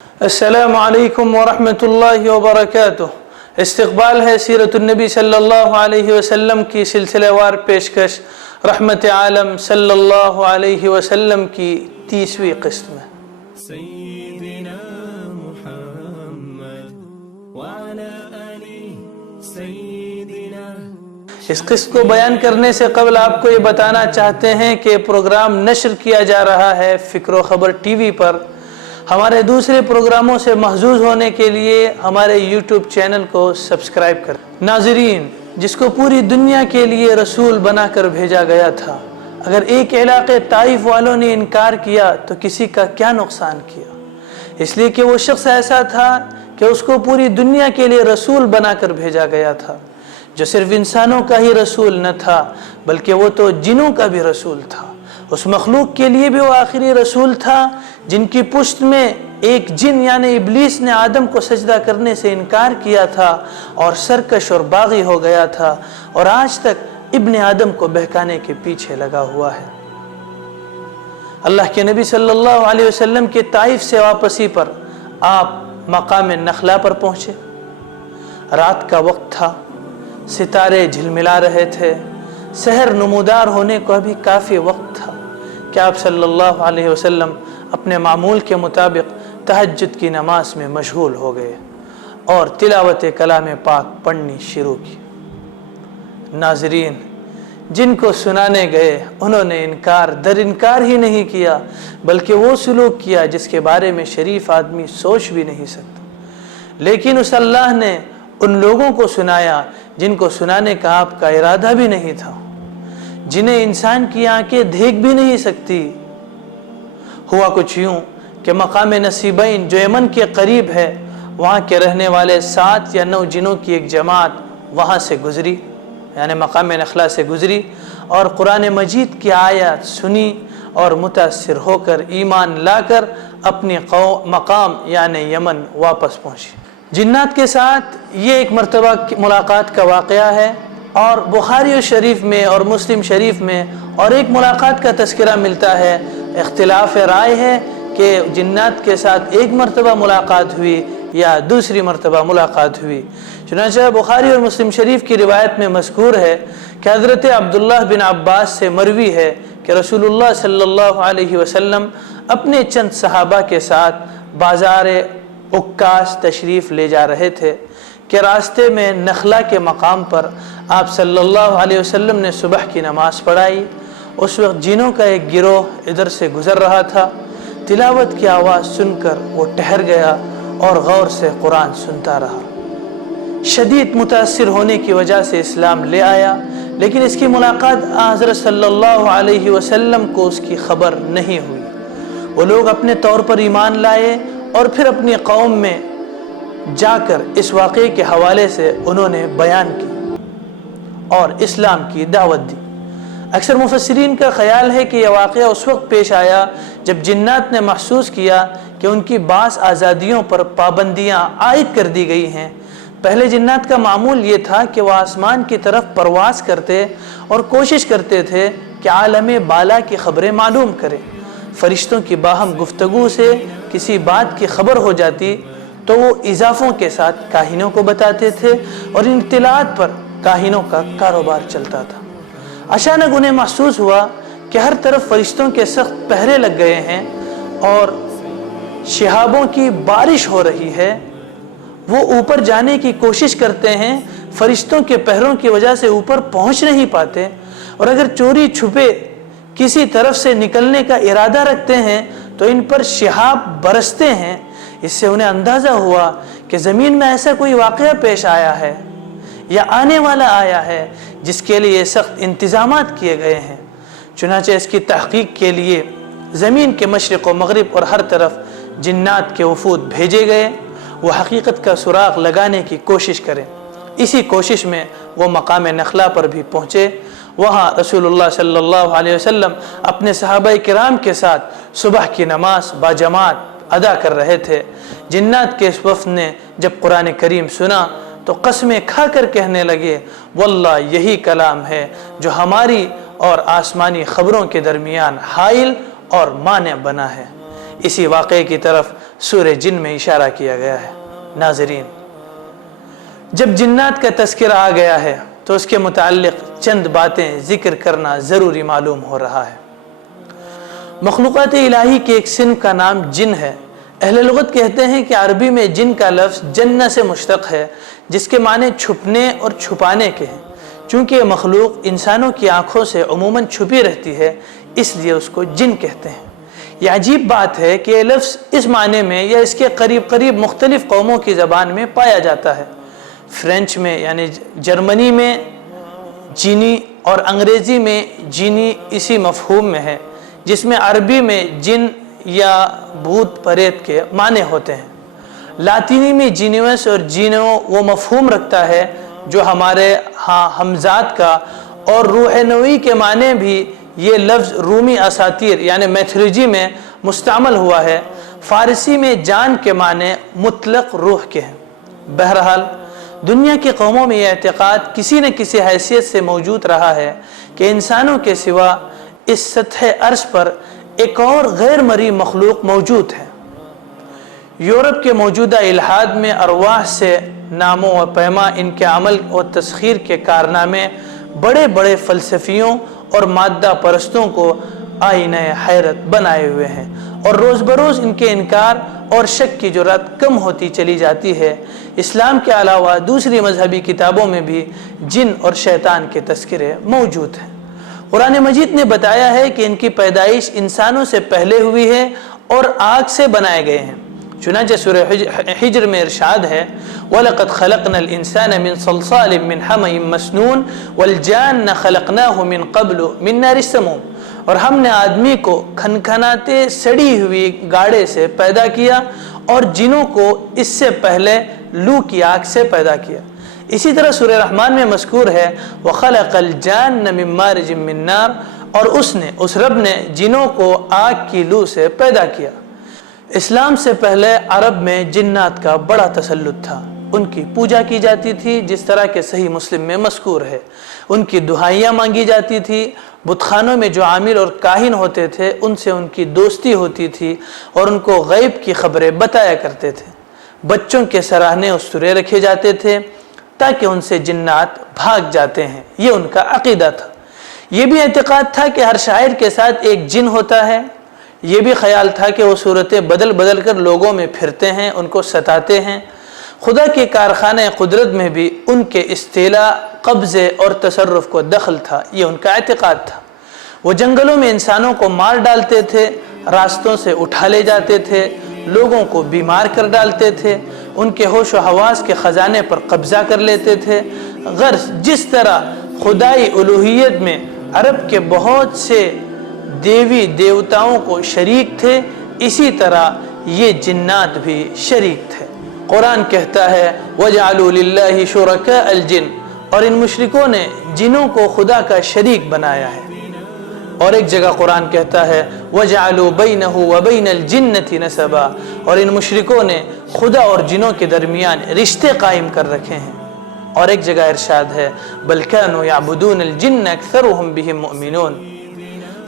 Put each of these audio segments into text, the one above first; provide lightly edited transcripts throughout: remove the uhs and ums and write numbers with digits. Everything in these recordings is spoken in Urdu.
السلام علیکم ورحمۃ اللہ وبرکاتہ۔ استقبال ہے سیرت النبی صلی اللہ علیہ وسلم کی سلسلہ وار پیشکش رحمت عالم صلی اللہ علیہ وسلم کی 30ویں قسط میں۔ سیدنا محمد وعلی آل سیدنا۔ اس قسط کو بیان کرنے سے قبل آپ کو یہ بتانا چاہتے ہیں کہ پروگرام نشر کیا جا رہا ہے فکر و خبر ٹی وی پر۔ ہمارے دوسرے پروگراموں سے محظوظ ہونے کے لیے ہمارے یوٹیوب چینل کو سبسکرائب کریں۔ ناظرین، جس کو پوری دنیا کے لیے رسول بنا کر بھیجا گیا تھا، اگر ایک علاقے طائف والوں نے انکار کیا تو کسی کا کیا نقصان کیا؟ اس لیے کہ وہ شخص ایسا تھا کہ اس کو پوری دنیا کے لیے رسول بنا کر بھیجا گیا تھا، جو صرف انسانوں کا ہی رسول نہ تھا بلکہ وہ تو جنوں کا بھی رسول تھا۔ اس مخلوق کے لیے بھی وہ آخری رسول تھا جن کی پشت میں ایک جن یعنی ابلیس نے آدم کو سجدہ کرنے سے انکار کیا تھا اور سرکش اور باغی ہو گیا تھا، اور آج تک ابن آدم کو بہکانے کے پیچھے لگا ہوا ہے۔ اللہ کے نبی صلی اللہ علیہ وسلم کے طائف سے واپسی پر آپ مقام نخلا پر پہنچے۔ رات کا وقت تھا، ستارے جھلملا رہے تھے، سحر نمودار ہونے کو ابھی کافی وقت تھا کہ آپ صلی اللہ علیہ وسلم اپنے معمول کے مطابق تہجد کی نماز میں مشغول ہو گئے اور تلاوت کلام پاک پڑھنی شروع کی۔ ناظرین، جن کو سنانے گئے انہوں نے انکار ہی نہیں کیا، بلکہ وہ سلوک کیا جس کے بارے میں شریف آدمی سوچ بھی نہیں سکتا۔ لیکن اس اللہ نے ان لوگوں کو سنایا جن کو سنانے کا آپ کا ارادہ بھی نہیں تھا، جنہیں انسان کی آنکھیں دیکھ بھی نہیں سکتی۔ ہوا کچھ یوں کہ مقام نصیبین جو یمن کے قریب ہے، وہاں کے رہنے والے 7 یا 9 جنوں کی ایک جماعت وہاں سے گزری، یعنی مقام نخلا سے گزری، اور قرآن مجید کی آیات سنی اور متاثر ہو کر ایمان لا کر اپنی مقام یعنی یمن واپس پہنچی۔ جنات کے ساتھ یہ ایک مرتبہ ملاقات کا واقعہ ہے، اور بخاری شریف میں اور مسلم شریف میں اور ایک ملاقات کا تذکرہ ملتا ہے۔ اختلاف رائے ہے کہ جنات کے ساتھ ایک مرتبہ ملاقات ہوئی یا دوسری مرتبہ ملاقات ہوئی۔ چنانچہ بخاری اور مسلم شریف کی روایت میں مذکور ہے کہ حضرت عبداللہ بن عباس سے مروی ہے کہ رسول اللہ صلی اللہ علیہ وسلم اپنے چند صحابہ کے ساتھ بازار عکاظ تشریف لے جا رہے تھے کہ راستے میں نخلا کے مقام پر آپ صلی اللہ علیہ وسلم نے صبح کی نماز پڑھائی۔ اس وقت جنوں کا ایک گروہ ادھر سے گزر رہا تھا۔ تلاوت کی آواز سن کر وہ ٹھہر گیا اور غور سے قرآن سنتا رہا۔ شدید متاثر ہونے کی وجہ سے اسلام لے آیا، لیکن اس کی ملاقات حضرت صلی اللہ علیہ وسلم کو اس کی خبر نہیں ہوئی۔ وہ لوگ اپنے طور پر ایمان لائے اور پھر اپنی قوم میں جا کر اس واقعے کے حوالے سے انہوں نے بیان کی اور اسلام کی دعوت دی۔ اکثر مفسرین کا خیال ہے کہ یہ واقعہ اس وقت پیش آیا جب جنات نے محسوس کیا کہ ان کی بعض آزادیوں پر پابندیاں عائد کر دی گئی ہیں۔ پہلے جنات کا معمول یہ تھا کہ وہ آسمان کی طرف پرواز کرتے اور کوشش کرتے تھے کہ عالم بالا کی خبریں معلوم کریں۔ فرشتوں کی باہم گفتگو سے کسی بات کی خبر ہو جاتی تو وہ اضافوں کے ساتھ کاہنوں کو بتاتے تھے اور ان اطلاعات پر کاہنوں کا کاروبار چلتا تھا۔ اچانک انہیں محسوس ہوا کہ ہر طرف فرشتوں کے سخت پہرے لگ گئے ہیں اور شہابوں کی بارش ہو رہی ہے۔ وہ اوپر جانے کی کوشش کرتے ہیں، فرشتوں کے پہروں کی وجہ سے اوپر پہنچ نہیں پاتے، اور اگر چوری چھپے کسی طرف سے نکلنے کا ارادہ رکھتے ہیں تو ان پر شہاب برستے ہیں۔ اس سے انہیں اندازہ ہوا کہ زمین میں ایسا کوئی واقعہ پیش آیا ہے یا آنے والا آیا ہے جس کے لیے سخت انتظامات کیے گئے ہیں۔ چنانچہ اس کی تحقیق کے لیے زمین کے مشرق و مغرب اور ہر طرف جنات کے وفود بھیجے گئے، وہ حقیقت کا سراغ لگانے کی کوشش کریں۔ اسی کوشش میں وہ مقام نخلا پر بھی پہنچے۔ وہاں رسول اللہ صلی اللہ علیہ وسلم اپنے صحابہ کرام کے ساتھ صبح کی نماز باجماعت ادا کر رہے تھے۔ جنات کے اس وفد نے جب قرآن کریم سنا تو قسمیں کھا کر کہنے لگے، واللہ یہی کلام ہے جو ہماری اور آسمانی خبروں کے درمیان حائل اور مانع بنا ہے۔ اسی واقعے کی طرف سورہ جن میں اشارہ کیا گیا ہے۔ ناظرین، جب جنات کا تذکرہ آ گیا ہے تو اس کے متعلق چند باتیں ذکر کرنا ضروری معلوم ہو رہا ہے۔ مخلوقات الہی کے ایک صنف کا نام جن ہے۔ اہل لغت کہتے ہیں کہ عربی میں جن کا لفظ جنہ سے مشتق ہے، جس کے معنی چھپنے اور چھپانے کے ہیں۔ چونکہ یہ مخلوق انسانوں کی آنکھوں سے عموماً چھپی رہتی ہے، اس لیے اس کو جن کہتے ہیں۔ یہ عجیب بات ہے کہ یہ لفظ اس معنی میں یا اس کے قریب قریب مختلف قوموں کی زبان میں پایا جاتا ہے۔ فرینچ میں یعنی جرمنی میں جینی اور انگریزی میں جینی اسی مفہوم میں ہے، جس میں عربی میں جن یا بھوت پریت کے معنی ہوتے ہیں۔ لاطینی میں جینیوس اور جینو وہ مفہوم رکھتا ہے جو ہمارے ہاں ہمزاد کا، اور روح نوئی کے معنی بھی یہ لفظ رومی اساطیر یعنی میتھولوجی میں مستعمل ہوا ہے۔ فارسی میں جان کے معنی مطلق روح کے ہیں۔ بہرحال دنیا کی قوموں میں یہ اعتقاد کسی نہ کسی حیثیت سے موجود رہا ہے کہ انسانوں کے سوا اس سطح عرض پر ایک اور غیر مرئی مخلوق موجود ہے۔ یورپ کے موجودہ الحاد میں ارواح سے ناموں و پیما ان کے عمل و تسخیر کے کارنامے بڑے بڑے فلسفیوں اور مادہ پرستوں کو آئینہ حیرت بنائے ہوئے ہیں، اور روز بروز ان کے انکار اور شک کی جرات کم ہوتی چلی جاتی ہے۔ اسلام کے علاوہ دوسری مذہبی کتابوں میں بھی جن اور شیطان کے تذکرے موجود ہیں۔ قرآن مجید نے بتایا ہے کہ ان کی پیدائش انسانوں سے پہلے ہوئی ہے اور آگ سے بنائے گئے ہیں۔ چنانچہ سورہ حجر میں ارشاد ہے وَلَقَدْ خَلَقْنَا الْإِنسَانَ مِنْ صَلْصَالٍ مِنْ حَمَإٍ مَسْنُونٍ وَالْجَانَّ خَلَقْنَاهُ مِنْ قَبْلُ مِنْ نَارِ السَّمُومِ، اور ہم نے آدمی کو کھنکھناتے سڑی ہوئی گاڑے سے پیدا کیا اور جنوں کو اس سے پہلے لو کی آگ سے پیدا کیا۔ اسی طرح سورہ رحمان میں مذکور ہے وَخَلَقَ الْجَانَّ مِنْ مَارِجٍ مِنْ نَارٍ، اور اس رب نے جنوں کو آگ کی لو سے پیدا کیا۔ اسلام سے پہلے عرب میں جنات کا بڑا تسلط تھا۔ ان کی پوجا کی جاتی تھی، جس طرح کہ صحیح مسلم میں مذکور ہے۔ ان کی دعائیاں مانگی جاتی تھی۔ بت خانوں میں جو عامل اور کاہن ہوتے تھے ان سے ان کی دوستی ہوتی تھی اور ان کو غیب کی خبریں بتایا کرتے تھے۔ بچوں کے سراہنے استورے رکھے جاتے تھے تاکہ ان سے جنات بھاگ جاتے ہیں، یہ ان کا عقیدہ تھا۔ یہ بھی اعتقاد تھا کہ ہر شاعر کے ساتھ ایک جن ہوتا ہے۔ یہ بھی خیال تھا کہ وہ صورتیں بدل بدل کر لوگوں میں پھرتے ہیں، ان کو ستاتے ہیں۔ خدا کے کارخانہ قدرت میں بھی ان کے استیلا، قبضے اور تصرف کو دخل تھا، یہ ان کا اعتقاد تھا۔ وہ جنگلوں میں انسانوں کو مار ڈالتے تھے، راستوں سے اٹھا لے جاتے تھے، لوگوں کو بیمار کر ڈالتے تھے، ان کے ہوش و حواس کے خزانے پر قبضہ کر لیتے تھے۔ غرض جس طرح خدائی الوہیت میں عرب کے بہت سے دیوی دیوتاؤں کو شریک تھے، اسی طرح یہ جنات بھی شریک تھے۔ قرآن کہتا ہے وَجَعَلُوا لِلَّهِ شُرَكَاءَ الْجِنِّ، اور ان مشرکوں نے جنوں کو خدا کا شریک بنایا ہے۔ اور ایک جگہ قرآن کہتا ہے وَجَعَلُوا بَيْنَهُ وَبَيْنَ الْجِنَّةِ نَسَبًا، اور ان مشرکوں نے خدا اور جنوں کے درمیان رشتے قائم کر رکھے ہیں۔ اور ایک جگہ ارشاد ہے بَلْ كَانُوا يَعْبُدُونَ الْجِنَّ أَكْثَرُهُمْ بِهِمْ مُؤْمِنُونَ،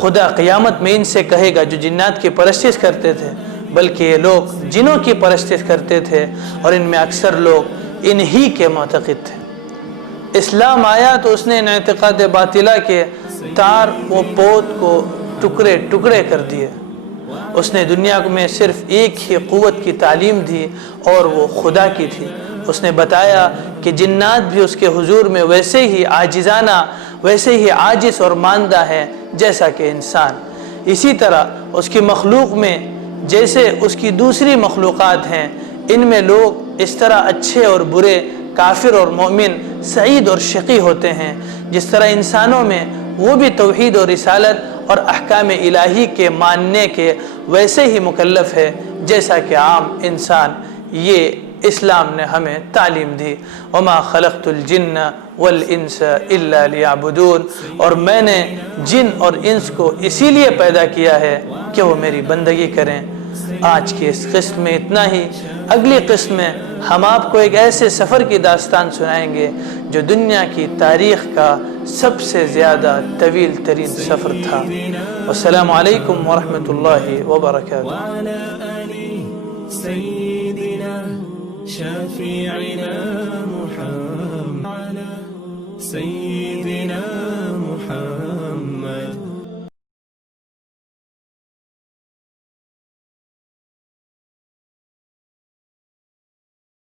خدا قیامت میں ان سے کہے گا جو جنات کی پرستش کرتے تھے، بلکہ یہ لوگ جنوں کی پرستش کرتے تھے اور ان میں اکثر لوگ انہی کے معتقد تھے۔ اسلام آیا تو اس نے ان اعتقاد باطلہ کے تار و پود کو ٹکڑے ٹکڑے کر دیے۔ اس نے دنیا میں صرف ایک ہی قوت کی تعلیم دی اور وہ خدا کی تھی۔ اس نے بتایا کہ جنات بھی اس کے حضور میں ویسے ہی عاجزانہ، ویسے ہی عاجز اور ماندہ ہے جیسا کہ انسان۔ اسی طرح اس کی مخلوق میں جیسے اس کی دوسری مخلوقات ہیں، ان میں لوگ اس طرح اچھے اور برے، کافر اور مومن، سعید اور شقی ہوتے ہیں۔ جس طرح انسانوں میں وہ بھی توحید اور رسالت اور احکام الہی کے ماننے کے ویسے ہی مکلف ہے جیسا کہ عام انسان۔ یہ اسلام نے ہمیں تعلیم دی وما خلقت الجن والانس الا لیعبدون، اور میں نے جن اور انس کو اسی لیے پیدا کیا ہے کہ وہ میری بندگی کریں۔ آج کی اس قسط میں اتنا ہی، اگلی قسط میں ہم آپ کو ایک ایسے سفر کی داستان سنائیں گے جو دنیا کی تاریخ کا سب سے زیادہ طویل ترین سفر تھا۔ السلام علیکم ورحمۃ اللہ وبرکاتہ۔ وعلى آل سيدنا شفيعنا محمد